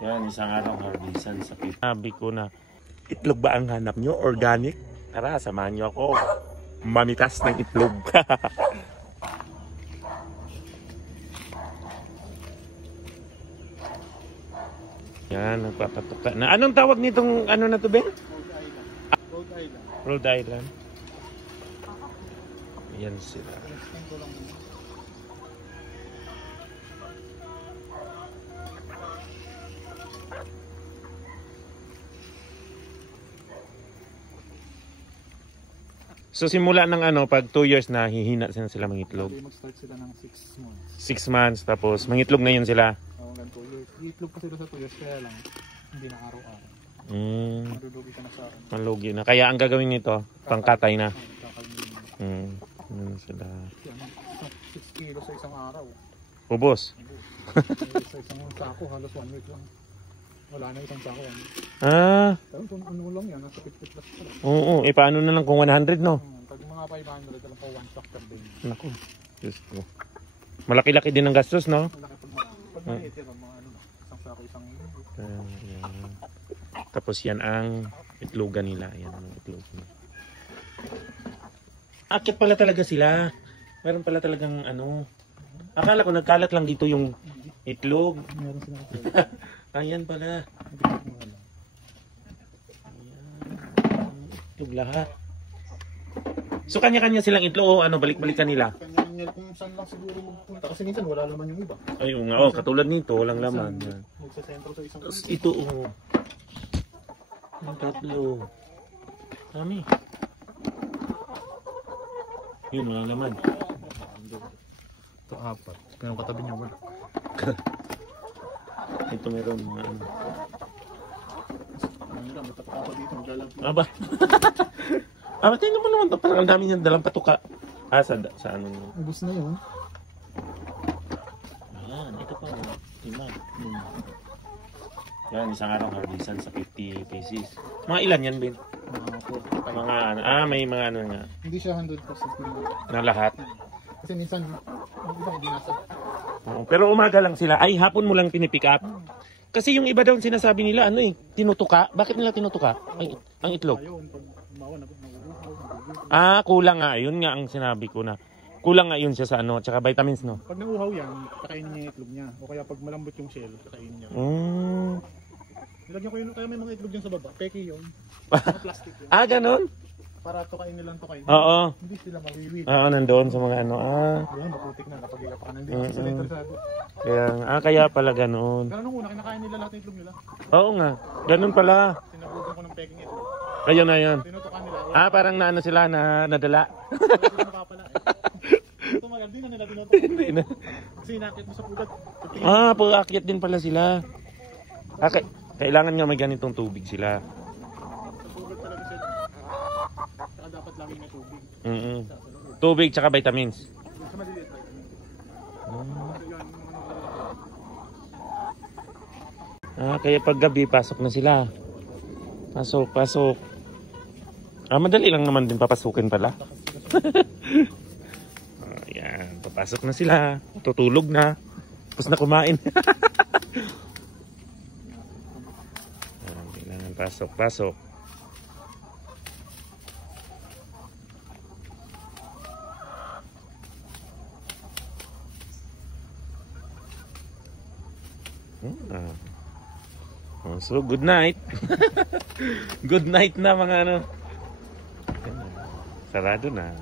Yan, isang araw harbisan sa pit. Sabi ko na, itlog ba ang hanap nyo? Organic? Tara, samahan nyo ako. Mamitas ng itlog. Yan, nagpapatuka na. Anong tawag nitong ano na to, Ben? Rhode Island. Rhode Island. Yan sila. So simula ng ano, pag 2 years na hihina sila mangitlog. Mag-start sila ng 6 months. 6 months, tapos mangitlog na yun sila. Oo, ganito. Itlog pa sila sa 2 years, kaya lang hindi na araw-araw. Malulugi ka na sa ano. Malugi na. Kaya ang gagawin nito, pangkatay na. Kakalmin. Yun sila. 6 kilos sa isang araw. Ubos. Sa isang sako, halos 1 week lang. Wala na isang sako. Pero ano lang yan, nasa 50 plus pa lang. Oo, paano na lang kung 100, no? Pag mga 500, alam po 1 stock per day. Naku, Diyos ko. Malaki-laki din ang gastos, no? Malaki pag maliit yan, mga ano, isang sako, isang Yan. Tapos yan ang itlogan nila. Yan ang itlog nila. Akit pala talaga sila. Meron pala talagang ano. Akala ko nagkalat lang dito yung itlog. meron sila. Ayan pala. Ayan. Itlog lahat. So kanya-kanya silang itlog o ano, balik-balikan nila? Kanya-kanya kung saan lang siguro magpunta. Kasi minsan wala naman yung iba. Ay, nga, oh, katulad nito, walang laman. Yan. Magsasentro sa isang. Tapos ito, oh. Ang tatlo. Dami. Yun, walang laman. Ito 4. Pero katabi niya wala. Ito meron mga ano. Meron, matapos ako dito. Maglalagay. Aba. Aba, tingnan mo naman to. Parang ang dami niyang dalang patuka. Sa ano. Ubus na yun. Ayan, ito pa. Lima. Yan, isang araw harbisan sa 50 pesos. Mga ilan yan, Ben? Mga 45. Mga ano. May mga ano nga. Hindi siya 100% Na lahat. kasi minsan, yung iba hindi nasa. Oo, pero umaga lang sila. Ay, hapon mo lang pinipick up. Kasi yung iba daw sinasabi nila, ano eh, tinutuka. Bakit nila tinutuka? Ang itlog. Ayun, pag mawa, naguguhaw. Kulang nga. Yun nga ang sinabi ko na. Kulang nga yun siya sa ano, tsaka vitamins, no? Pag nauuhaw yan, kakainin niya yung itlog niya. O kaya pag malambot yung shell, kakainin niya. Nilagyan ko yun, kaya may mga itlog dyan sa baba. Peki yun. Mga plastic yun. Ganun? Para tukain nilang tukain. Oo. Hindi sila mawiwid. Oo, nandoon sa mga ano. Ayan, maputik na kapag ilap ka nandito. Kasi sila interesado. Kaya pala ganoon. Pero nung una, kinakain nila lahat ng itlog nila. Oo nga. Ganun pala. Sinabugan ko ng peking itlog. Ayun. Tinutukan nila. Parang naano sila na nadala. Hindi nakapala eh. Tumagal, di na nila tinutukan. Hindi na. Kasi inakit mo sa pugat. Pag-aakyat din pala sila. Kailangan nga may ganitong tubig sila. Sa pugat talaga sila. Saka dapat lagi may tubig. Tubig tsaka vitamins. Sa maliliit lang. Kaya pag gabi, pasok na sila. Pasok. Madali lang naman din papasukin pala. Ayan, papasok na sila. Tutulog na. Tapos na kumain. Kailangan pasok. So, good night. Good night na mga ano. Sarado na.